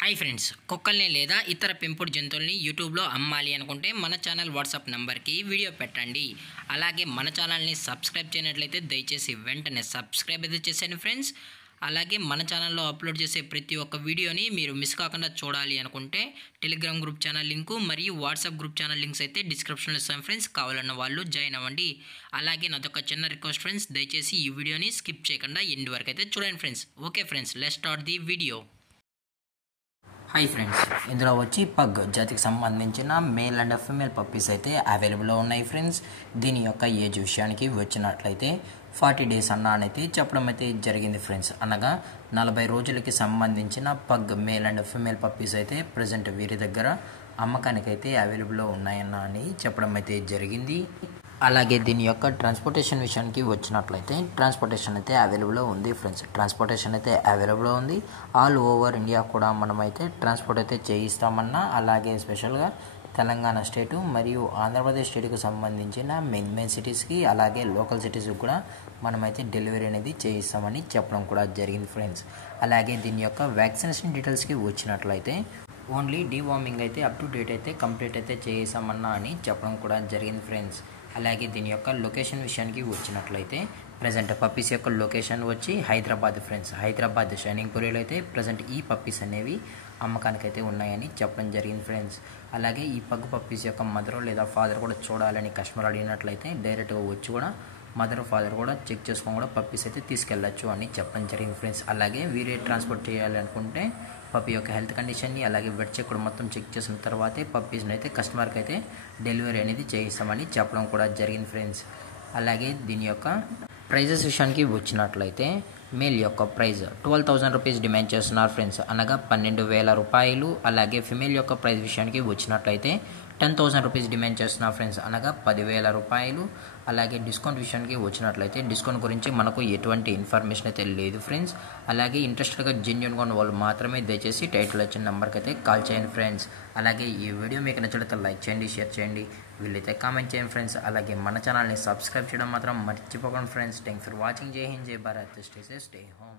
Hi friends, కుక్కల్ని లేదా ఇతర పెంపుడు జంతువుల్ని యూట్యూబ్లో అమ్మాలి అనుకుంటే మన ఛానల్ వాట్సాప్ నెంబర్కి వీడియో పెట్టండి. అలాగే మన ఛానల్ని సబ్స్క్రైబ్ చేయనట్లయితే దయచేసి వెంటనే సబ్స్క్రైబ్ అయితే చేసేయండి ఫ్రెండ్స్. అలాగే మన ఛానల్లో అప్లోడ్ చేసే ప్రతి ఒక్క వీడియోని మీరు మిస్ కాకుండా చూడాలి అనుకుంటే టెలిగ్రామ్ గ్రూప్ ఛానల్ లింకు మరియు వాట్సాప్ గ్రూప్ ఛానల్ లింక్స్ అయితే డిస్క్రిప్షన్లో ఇస్తాం ఫ్రెండ్స్. కావాలన్న వాళ్ళు జాయిన్ అవ్వండి. అలాగే నాదొక చిన్న రిక్వెస్ట్ ఫ్రెండ్స్, దయచేసి ఈ వీడియోని స్కిప్ చేయకుండా ఎండ్ వరకు అయితే చూడండి friends. Okay friends, let's start the video. Hi friends, ఇందులో వచ్చి పగ్ జాతికి సంబంధించిన మేల్ అండ్ ఫీమేల్ పప్పీస్ అయితే అవైలబుల్లో ఉన్నాయి ఫ్రెండ్స్. దీని యొక్క ఏజ్ విషయానికి వచ్చినట్లయితే 40 డేస్ అయితే చెప్పడం అయితే జరిగింది ఫ్రెండ్స్. అనగా 40 రోజులకి సంబంధించిన pug male and female puppies అయితే ప్రజెంట్ వీరి దగ్గర అమ్మకానికి అయితే అవైలబుల్లో ఉన్నాయని చెప్పడం అయితే జరిగింది. అలాగే దీని యొక్క ట్రాన్స్పోర్టేషన్ విషయానికి వచ్చినట్లయితే ట్రాన్స్పోర్టేషన్ అయితే అవైలబుల్లో ఉంది ఫ్రెండ్స్. ట్రాన్స్పోర్టేషన్ అయితే అవైలబుల్లో ఉంది. ఆల్ ఓవర్ ఇండియా కూడా మనమైతే ట్రాన్స్పోర్ట్ అయితే చేయిస్తామన్నా, అలాగే స్పెషల్గా తెలంగాణ స్టేటు మరియు ఆంధ్రప్రదేశ్ స్టేట్కి సంబంధించిన మెయిన్ సిటీస్కి అలాగే లోకల్ సిటీస్కి కూడా మనమైతే డెలివరీ అనేది చేయిస్తామని చెప్పడం కూడా జరిగింది ఫ్రెండ్స్. అలాగే దీని యొక్క వ్యాక్సినేషన్ డీటెయిల్స్కి వచ్చినట్లయితే ఓన్లీ డీవార్మింగ్ అయితే అప్ టు డేట్ అయితే కంప్లీట్ అయితే చేసామన్నా అని చెప్పడం కూడా జరిగింది ఫ్రెండ్స్. అలాగే దీని యొక్క లొకేషన్ విషయానికి వచ్చినట్లయితే ప్రజెంట్ పప్పీస్ యొక్క లొకేషన్ వచ్చి హైదరాబాద్ ఫ్రెండ్స్. హైదరాబాద్ షైనింగ్ పూరిలో అయితే ప్రజెంట్ ఈ పప్పీస్ అనేవి అమ్మకానికి అయితే ఉన్నాయని చెప్పడం జరిగింది ఫ్రెండ్స్. అలాగే ఈ పగ్ పప్పీస్ యొక్క మదర్ లేదా ఫాదర్ కూడా చూడాలని కస్టమర్ అడిగినట్లయితే డైరెక్ట్గా వచ్చి కూడా మదర్ ఫాదర్ కూడా చెక్ చేసుకొని కూడా పప్పీస్ అయితే తీసుకెళ్ళచ్చు అని చెప్పడం జరిగింది ఫ్రెండ్స్. అలాగే వీరే ట్రాన్స్పోర్ట్ చేయాలి అనుకుంటే పప్పీ యొక్క హెల్త్ కండిషన్ని అలాగే వెట్ చెక్ కూడా మొత్తం చెక్ చేసిన తర్వాతే పప్పీస్ని అయితే కస్టమర్కి అయితే డెలివరీ అనేది చేయిస్తామని చెప్పడం కూడా జరిగింది ఫ్రెండ్స్. అలాగే దీని యొక్క ప్రైజెస్ విషయానికి వచ్చినట్లయితే మేల్ యొక్క ప్రైజ్ 12,000 రూపీస్ డిమాండ్ చేస్తున్నారు ఫ్రెండ్స్, అనగా 12,000 రూపాయలు. అలాగే ఫిమేల్ యొక్క ప్రైజ్ విషయానికి వచ్చినట్లయితే 10,000 రూపీస్ డిమాండ్ చేస్తున్నారు ఫ్రెండ్స్, అనగా 10,000 రూపాయలు. అలాగే డిస్కౌంట్ విషయానికి వచ్చినట్లయితే డిస్కౌంట్ గురించి మనకు ఎటువంటి ఇన్ఫర్మేషన్ అయితే లేదు ఫ్రెండ్స్. అలాగే ఇంట్రెస్టెడ్గా జెన్యూన్గా ఉన్న వాళ్ళు మాత్రమే దయచేసి టైటిల్ వచ్చిన నెంబర్కి అయితే కాల్ చేయండి ఫ్రెండ్స్. అలాగే ఈ వీడియో మీకు నచ్చినట్లయితే లైక్ చేయండి, షేర్ చేయండి, వీళ్ళైతే కామెంట్ చేయండి ఫ్రెండ్స్. అలాగే మన ఛానల్ని సబ్స్క్రైబ్ చేయడం మాత్రం మర్చిపోకండి ఫ్రెండ్స్. Thanks for watching. జై హింద్, జై Bharat, stay safe, stay home.